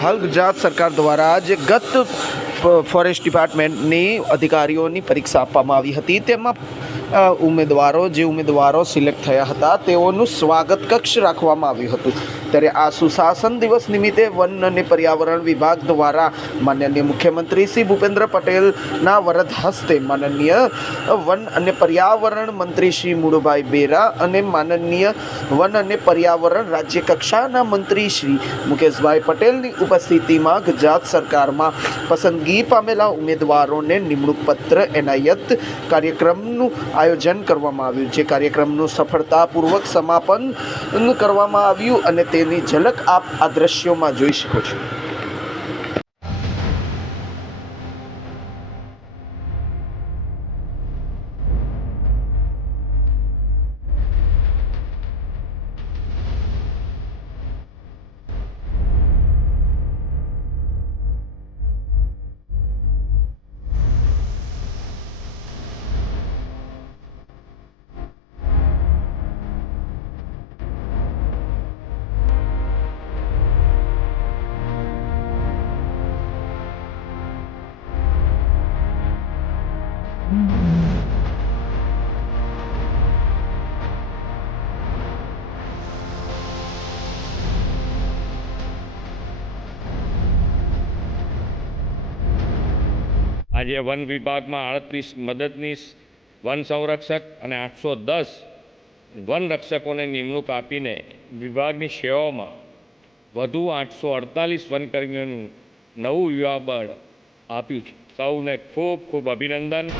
હાલ ગુજરાત સરકાર દ્વારા જે ગત ફોરેસ્ટ ડિપાર્ટમેન્ટની અધિકારીઓની પરીક્ષા આપવામાં આવી હતી. તેમાં ઉમેદવારો, જે ઉમેદવારો સિલેક્ટ થયા હતા, તેઓનું સ્વાગત કક્ષ રાખવામાં આવ્યું હતું. ત્યારે આ સુશાસન દિવસ નિમિત્તે વન અને પર્યાવરણ વિભાગ દ્વારા માનનીય મુખ્યમંત્રી શ્રી ભૂપેન્દ્ર પટેલના વરદ હસ્તે માનનીય વન અને પર્યાવરણ મંત્રી શ્રી મુળુભાઈ બેરા અને માનનીય વન અને પર્યાવરણ રાજ્ય કક્ષાના મંત્રી શ્રી મુકેશભાઈ પટેલની ઉપસ્થિતિમાં ગુજરાત સરકારમાં પસંદગી પામેલા ઉમેદવારોને નિમણૂક પત્ર, એનાયત કાર્યક્રમનું આયોજન કરવામાં આવ્યું. જે કાર્યક્રમનું સફળતાપૂર્વક સમાપન કરવામાં આવ્યું અને તેની ઝલક આપ આ દ્રશ્યોમાં જોઈ શકો છો. આજે વન વિભાગમાં આડત્રીસ મદદનીશ, વન સંરક્ષક અને આઠસો દસ વન રક્ષકોને નિમણૂક આપીને વિભાગની સેવાઓમાં વધુ આઠસો અડતાલીસ વનકર્મીઓનું નવું યુવા બળ આપ્યું છે. સૌને ખૂબ ખૂબ અભિનંદન.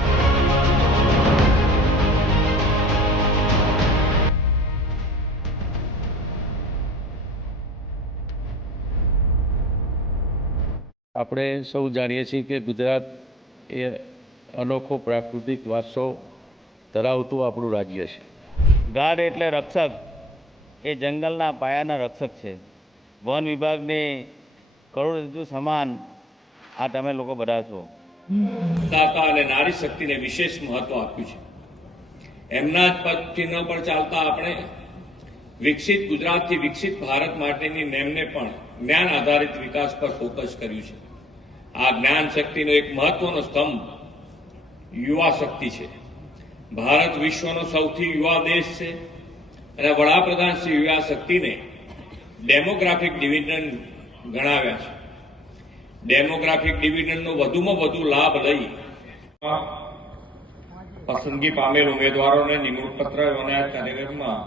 આપણે સૌ જાણીએ છીએ કે ગુજરાત એ અનોખો પ્રાકૃતિક વારસો ધરાવતું આપણું રાજ્ય છે. ગાઢ એટલે રક્ષક. એ જંગલના પાયાના રક્ષક છે. વન વિભાગને કરોડરજ્જુ સમાન આ તમે લોકો બધા છો દાતા અને નારી શક્તિને વિશેષ મહત્વ આપ્યું છે. એમના જ પદ ચિહ્ન પર ચાલતા આપણે વિકસિત ગુજરાતથી વિકસિત ભારત માટેની નેમને પણ જ્ઞાન આધારિત વિકાસ પર ફોકસ કર્યું છે. આ જ્ઞાન શક્તિનો એક મહત્વનો સ્તંભ યુવા શક્તિ છે. ભારત વિશ્વનો સૌથી યુવા દેશ છે અને વડાપ્રધાન શ્રી યુવા શક્તિને ડેમોગ્રાફિક ડિવિઝન ગણાવ્યા છે. ડેમોગ્રાફિક ડિવિડન્ડનો વધુમાં વધુ લાભ લઈ પસંદગી પામેલ ઉમેદવારોને નિમણૂક પત્ર એનાયત કાર્યક્રમમાં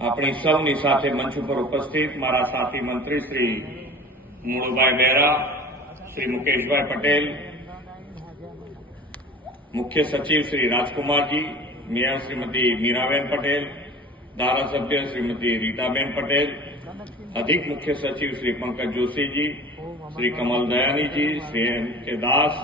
આપણી સૌની સાથે મંચ ઉપર ઉપસ્થિત મારા સાથી મંત્રી શ્રી મુળુભાઈ બેરા, શ્રી મુકેશભાઈ પટેલ, મુખ્ય સચિવ શ્રી રાજકુમારજી, મેયર શ્રીમતી મીરાબેન પટેલ ધારાસભ્ય શ્રીમતી રીટાબેન પટેલ, અધિક મુખ્ય સચિવ શ્રી પંકજ જોશીજી, શ્રી કમલ દયાનીજી, શ્રી એમ કે દાસ